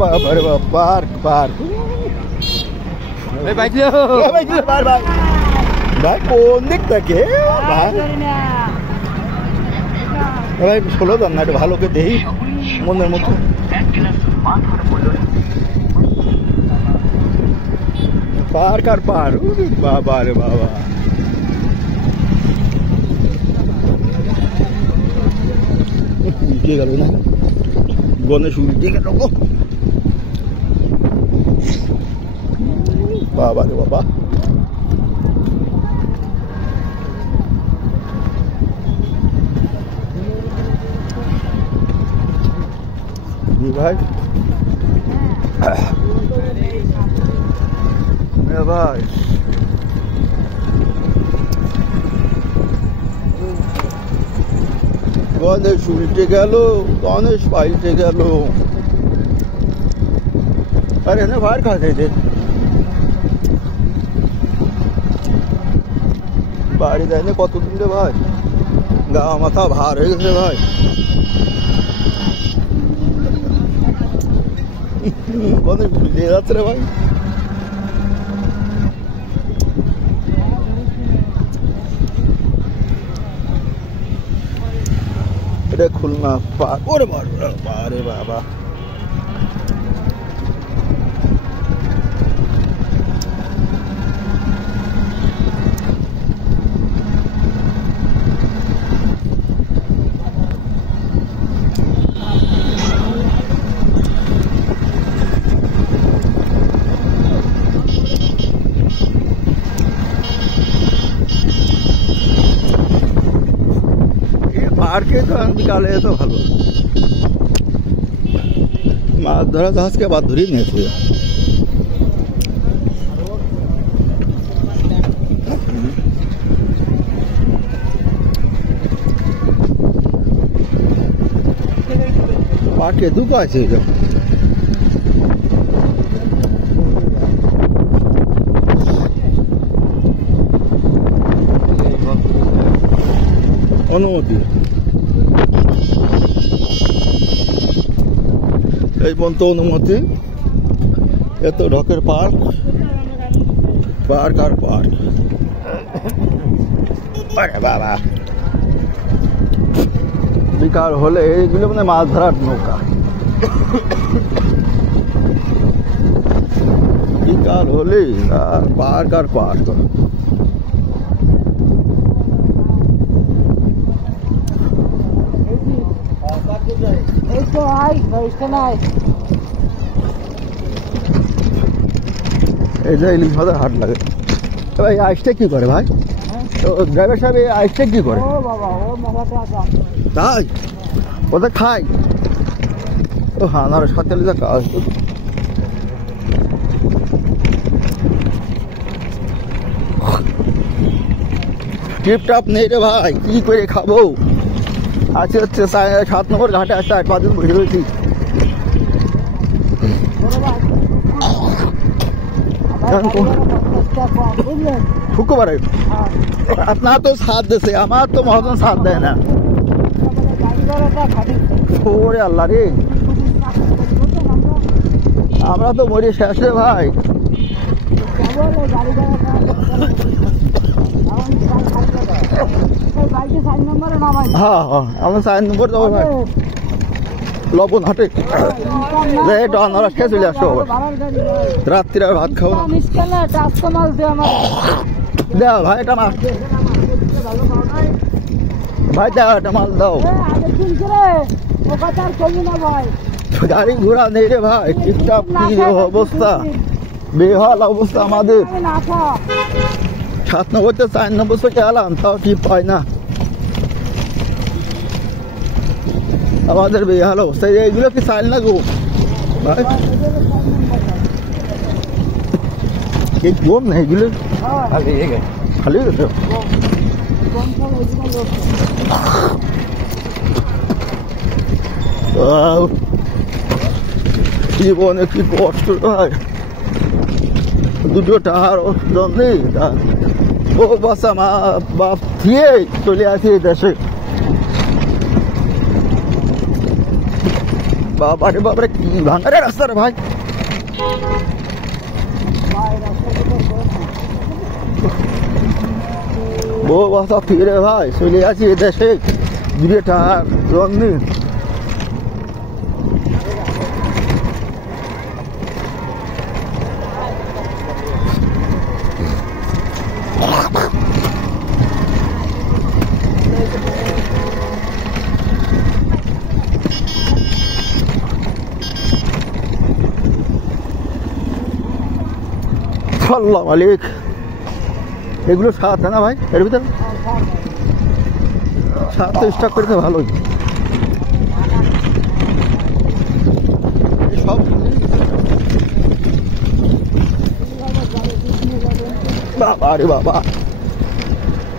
বাবা রে বাবা, পার্ক পার্ক। বাইক লো ভাই ভাই ভাই কোন দিক থেকে ভাই? ভাই ষোলো দাম না, একটু ভালো করে দেখি মনের মতো। পার্ক আর পার, বাবা রে বাবা। উল্টে গেল না, গণেশ উল্টে গেল গো, বাবা রে বাবা। ভাই ভাই গণেশ উল্টে গেল, গণেশ পাল্টে গেল। আরে না ভার খাতে দে, বাড়ি যায় না কতদিন রে ভাই, গা মাথা ভার হয়ে গেছে ভাই। গণেশ উল্টে যাচ্ছে রে ভাই। এটা খুলনা পার্ক, ওরে বারে বাবা। পার্কে তো বিকালে তো ভালো মাছ ধরা, জাহাজকে বাদ ধরেই নিয়েছে। পার্কে দুটো আছে অনুমতি, এই পর্যন্ত অনুমতি। এত ঢকের পার্ক, পার্ক আর পার্ক। বাবা বিকাল হলে এইগুলো মানে মাছ ধরার নৌকা। বিকাল হলে আর পার্ক আর পার্ক। এই যে ইলিশ মাছের হাট লাগে ভাই। আইসটা কি করে ভাই? তো ড্রাইভার সাহেব এই আইসটা কি করে? তাই ওটা খাই? ও হানার সাথে কাজ। টিপ টাপ নেই রে ভাই, কি করে খাবো? আছে হচ্ছে 7 নম্বর ঘাটে আসতে 8-5 দিন বসে রয়েছি। শুক্রবারে আপনার তো সাথ দিছে, আমার তো মহাজন সাথ দেয় না। ওরে আল্লাহ রে, আমরা তো মরি শেষ রে ভাই। হ্যাঁ হ্যাঁ, আমরা 4 নম্বর যাবো ভাই, লবণ হাটে। আনারস খেয়ে চলে আসো, রাত্রির আর ভাত খাবো দেও ভাই। এটা মাছ ভাই, দাও এটা মাছ দাও। গাড়ি ঘোড়া নেই রে ভাই, টিপটাপ কি অবস্থা, বেহাল অবস্থা আমাদের। 7 নম্বরতে 4 নম্বর থেকে এলাম, তাও টিপ পাই না। আমাদের বেহাল অবস্থা। এইগুলো কি চাইল না গো ভাই? এই কম না এগুলো, খালি গেছে। জীবনে কি কষ্ট হয়, দুটো টাকার জন্যে ও বাসা মা বাপ দিয়ে চলে আসি দেশে। বাবা রে বাবা রে, কি ভাঙা রে রাস্তা রে ভাই। বউ বাসা ফিরে ভাই চলে আছি এদেশে ঘুরে টাকার জন্যে। আল্লাহ মালিক, এগুলো সাত না ভাই, এর ভিতরে সাত তো স্টক করতে ভালোই সব। বাবা রে বাবা,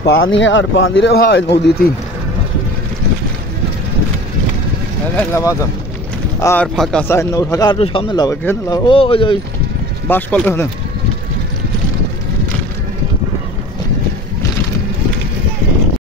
পানি আর পানি রে ভাই নদীতে। আর ফাঁকা চাই না, ফাঁকা আর সামনে লাভ, এখানে লাভ, ওই বাস কল